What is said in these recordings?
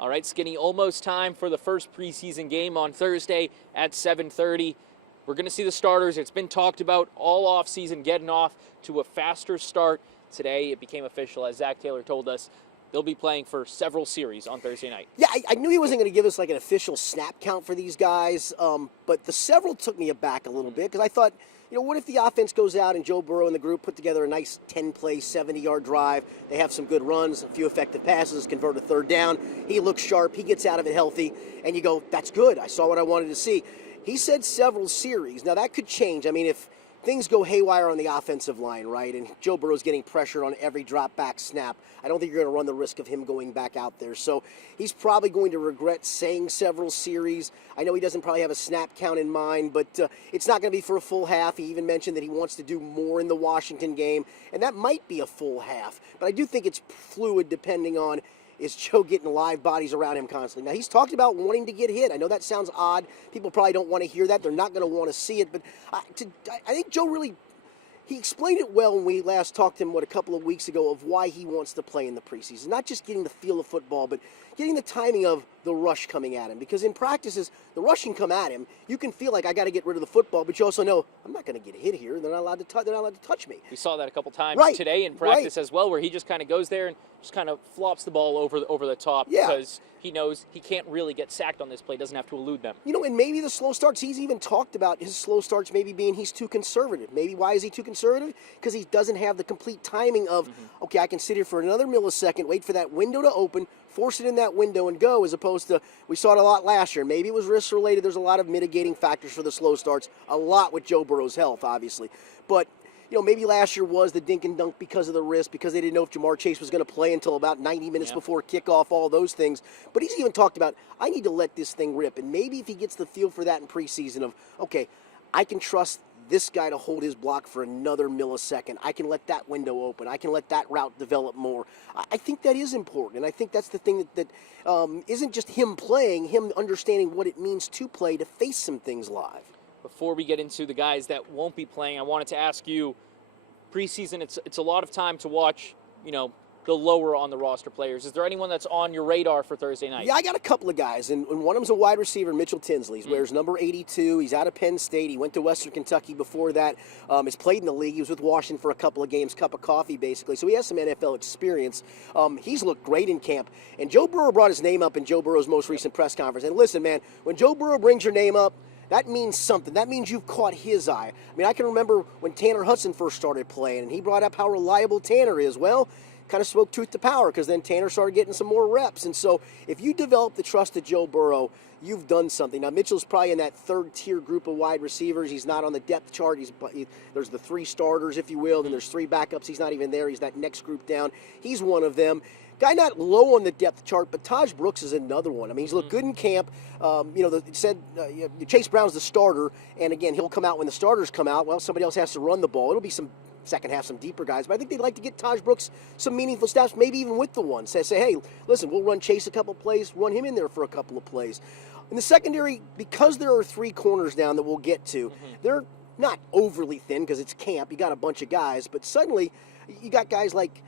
All right, Skinny, almost time for the first preseason game on Thursday at 7:30. We're going to see the starters. It's been talked about all offseason, getting off to a faster start. Today it became official, as Zac Taylor told us. They'll be playing for several series on Thursday night. Yeah, I knew he wasn't going to give us like an official snap count for these guys, but the several took me aback a little bit because I thought, what if the offense goes out and Joe Burrow and the group put together a nice 10-play, 70-yard drive? They have some good runs, a few effective passes, convert a third down. He looks sharp. He gets out of it healthy. And you go, that's good. I saw what I wanted to see. He said several series. Now, that could change. I mean, if things go haywire on the offensive line, right, and Joe Burrow's getting pressure on every drop-back snap, I don't think you're going to run the risk of him going back out there. So he's probably going to regret saying several series. I know he doesn't probably have a snap count in mind, but it's not going to be for a full half. He even mentioned that he wants to do more in the Washington game, and that might be a full half. But I do think it's fluid depending on, is Joe getting live bodies around him constantly? Now, he's talked about wanting to get hit. I know that sounds odd. People probably don't want to hear that. They're not going to want to see it. But I think Joe really, he explained it well when we last talked to him, a couple of weeks ago, of why he wants to play in the preseason. Not just getting the feel of football, but getting the timing of the rush coming at him. Because in practices, the rush can come at him. You can feel like, I got to get rid of the football, but you also know, I'm not going to get hit here. They're not allowed to touch me. We saw that a couple times today in practice as well, where he just kind of goes there and just kind of flops the ball over the top because he knows he can't really get sacked on this play, doesn't have to elude them. And maybe the slow starts, he's even talked about his slow starts maybe being he's too conservative. Maybe why is he too conservative? Because he doesn't have the complete timing of, okay, I can sit here for another millisecond, wait for that window to open, force it in that window and go, as opposed to, we saw it a lot last year. Maybe it was risk related. There's a lot of mitigating factors for the slow starts, a lot with Joe Burrow's health, obviously. But maybe last year was the dink and dunk because of the risk, because they didn't know if Jamar Chase was going to play until about 90 minutes before kickoff, all those things. But he's even talked about, I need to let this thing rip. And maybe if he gets the feel for that in preseason of, okay, I can trust this guy to hold his block for another millisecond. I can let that window open. I can let that route develop more. I think that is important. And I think that's the thing that isn't just him playing, him understanding what it means to play, to face some things live. Before we get into the guys that won't be playing, I wanted to ask you, preseason, it's a lot of time to watch, the lower on the roster players. Is there anyone that's on your radar for Thursday night? Yeah, I got a couple of guys, and one of them's a wide receiver, Mitchell Tinsley. He wears number 82. He's out of Penn State. He went to Western Kentucky before that. He's played in the league. He was with Washington for a couple of games, cup of coffee, basically. So he has some NFL experience. He's looked great in camp. And Joe Burrow brought his name up in Joe Burrow's most recent press conference. And listen, man, when Joe Burrow brings your name up, that means something. That means you've caught his eye. I mean, I can remember when Tanner Hudson first started playing, and he brought up how reliable Tanner is. Well, kind of spoke truth to power, because then Tanner started getting some more reps. And so if you develop the trust of Joe Burrow, you've done something. Now, Mitchell's probably in that third-tier group of wide receivers. He's not on the depth chart. There's the three starters, if you will, then there's three backups. He's not even there. He's that next group down. He's one of them. Guy not low on the depth chart, but Taj Brooks is another one. I mean, he's looked good in camp. It said Chase Brown's the starter, and again, he'll come out when the starters come out. Well, somebody else has to run the ball. It'll be some second half, some deeper guys, but I think they'd like to get Taj Brooks some meaningful snaps, maybe even with the one. Say, hey, listen, we'll run Chase a couple of plays, run him in there for a couple of plays. In the secondary, because there are three corners down that we'll get to, they're not overly thin because it's camp. You got a bunch of guys, but suddenly you got guys like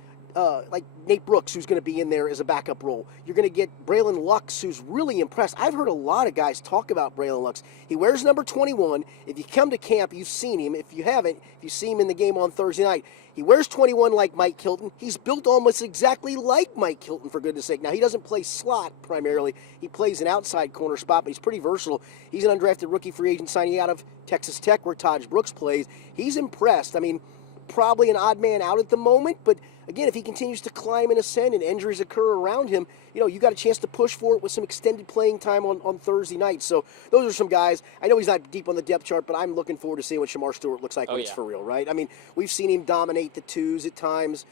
Nate Brooks, who's going to be in there as a backup role. You're going to get Braylon Lux, who's really impressed. I've heard a lot of guys talk about Braylon Lux. He wears number 21. If you come to camp, you've seen him. If you haven't, if you see him in the game on Thursday night, he wears 21 like Mike Hilton. He's built almost exactly like Mike Hilton, for goodness sake. Now, he doesn't play slot primarily. He plays an outside corner spot, but he's pretty versatile. He's an undrafted rookie free agent signing out of Texas Tech, where Taj Brooks plays. He's impressed. I mean, probably an odd man out at the moment, but again, if he continues to climb and ascend and injuries occur around him, you got a chance to push for it with some extended playing time on Thursday night. So those are some guys. I know he's not deep on the depth chart, but I'm looking forward to seeing what Shamar Stewart looks like when it's for real, right? I mean, we've seen him dominate the twos at times.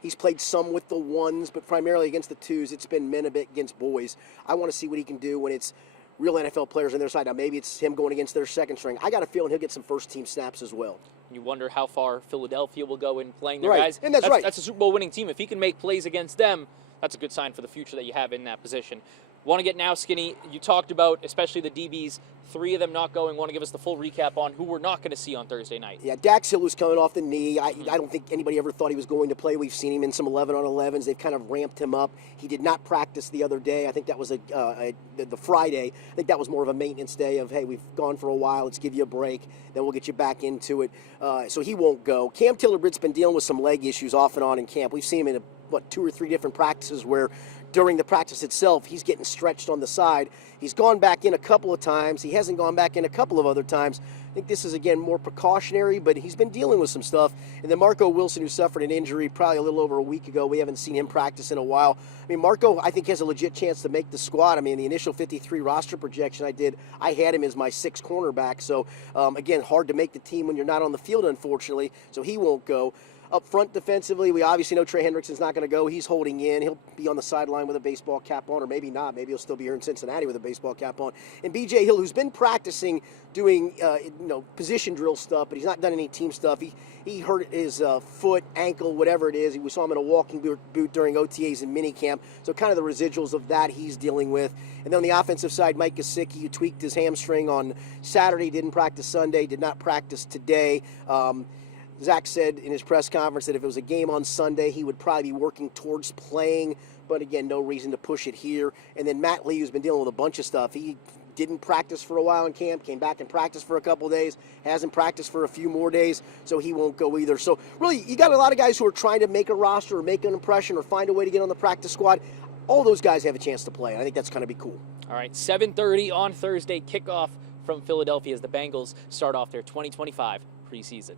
He's played some with the ones, but primarily against the twos. It's been men a bit against boys. I want to see what he can do when it's real NFL players on their side. Now, maybe it's him going against their second string. I got a feeling he'll get some first-team snaps as well. You wonder how far Philadelphia will go in playing their guys. And that's right. That's a Super Bowl winning team. If he can make plays against them, that's a good sign for the future that you have in that position. Want to get now, Skinny, you talked about, especially the DBs, 3 of them not going. Want to give us the full recap on who we're not going to see on Thursday night? Yeah, Dax Hill was coming off the knee. I don't think anybody ever thought he was going to play. We've seen him in some 11-on-11s. They've kind of ramped him up. He did not practice the other day. I think that was the Friday. I think that was more of a maintenance day of, hey, we've gone for a while. Let's give you a break. Then we'll get you back into it. So he won't go. Cam Taylor-Britt's been dealing with some leg issues off and on in camp. We've seen him in, 2 or 3 different practices where during the practice itself, he's getting stretched on the side. He's gone back in a couple of times. He hasn't gone back in a couple of other times. I think this is, again, more precautionary, but he's been dealing with some stuff. And then Marco Wilson, who suffered an injury probably a little over a week ago, we haven't seen him practice in a while. I mean, Marco, I think, has a legit chance to make the squad. I mean, the initial 53 roster projection I had him as my 6th cornerback. So, again, hard to make the team when you're not on the field, unfortunately. So he won't go. Up front defensively, we obviously know Trey Hendrickson's not going to go. He's holding in. He'll be on the sideline with a baseball cap on, or maybe not. Maybe he'll still be here in Cincinnati with a baseball cap on. And B.J. Hill, who's been practicing doing position drill stuff, but he's not done any team stuff. He hurt his foot, ankle, whatever it is. We saw him in a walking boot during OTAs and minicamp. So kind of the residuals of that he's dealing with. And then on the offensive side, Mike Gesicki, who tweaked his hamstring on Saturday, didn't practice Sunday, did not practice today. Zac said in his press conference that if it was a game on Sunday, he would probably be working towards playing, but again, no reason to push it here. And then Matt Lee, who's been dealing with a bunch of stuff. He didn't practice for a while in camp, came back and practiced for a couple of days, hasn't practiced for a few more days, so he won't go either. So really, you got a lot of guys who are trying to make a roster or make an impression or find a way to get on the practice squad. All those guys have a chance to play. I think that's going to be cool. All right, 7:30 on Thursday, kickoff from Philadelphia as the Bengals start off their 2025 preseason.